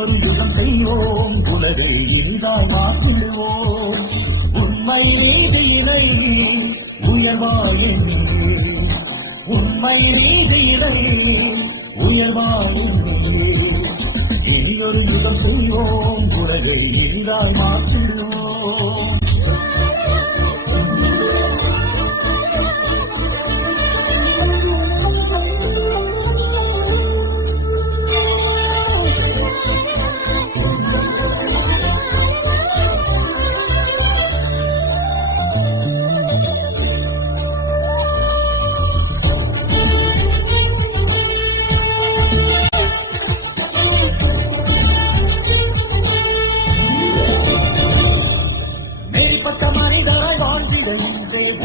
இனியொரு யுகம் செய்வோம், உலகை இனிதாய் மாற்றிடுவோம். உண்மை நீதி இணை உயர்வாயின், உண்மை நீதி இணை உயர்வாயின். இனியொரு யுகம் செய்வோம், உலகை இனிதாய் மாற்றிடுவோம்.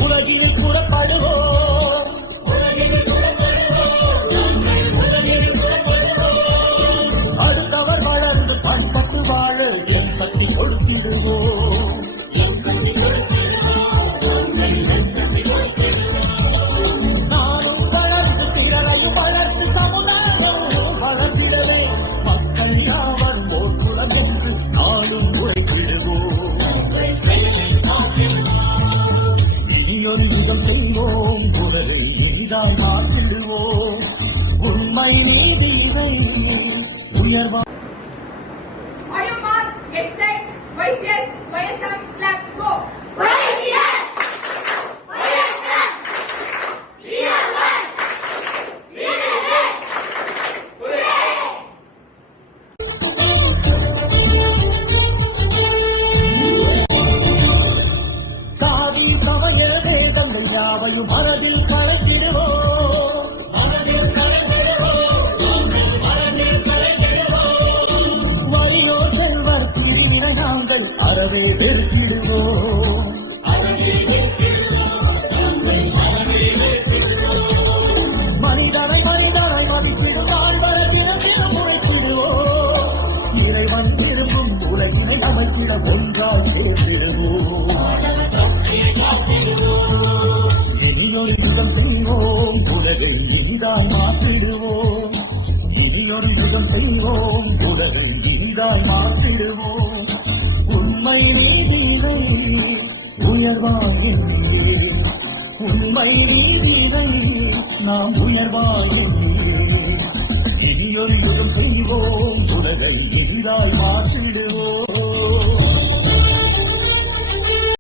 உலகில் புறப்படுவோம், அடுத்தவர் வளர்ந்து பண்பட்டு வாழ என் சக்தி கொடுத்திடுவோம். நானும் வளர்ந்து திறனையும் வளர்ந்து சமுதாயம் வளர்ந்திடவே மக்கள் யாவர் போற்றுடன் என்று நானும் உழைத்திடுவோம். இனியொரு யுகம் செய்வோம், உலகை இனிதாய் மாற்றிடுவோம். உண்மை நீதியை உயர்வா. சாதி சமய வேதங்கள் யாவையும் மரபில் கலந்திடுவோம், வலியோ செல்வர் பிரிவினை நாங்கள் அறவே வெறுத்திடுவோம். மனிதனை மனிதனை மதித்திடும் வாழ்வர திறத்திடம் உழைத்திடுவோம். இறைவன் திரும்பும் உலகினை அமைத்திட ஒன்றாய் சேர்த்திடுவோம். இனியொரு யுகம் செய்வோம், உலகை இனிதாய் மாற்றிடுவோம். இனியொரு யுகம் செய்வோம், உலகை இனிதாய் மாற்றிடுவோம். உண்மை நீதியை உயர்வாயின், உண்மை நீதியை நாம் உயர்வாயின். இனியொரு யுகம் செய்வோம், உலகை இனிதாய்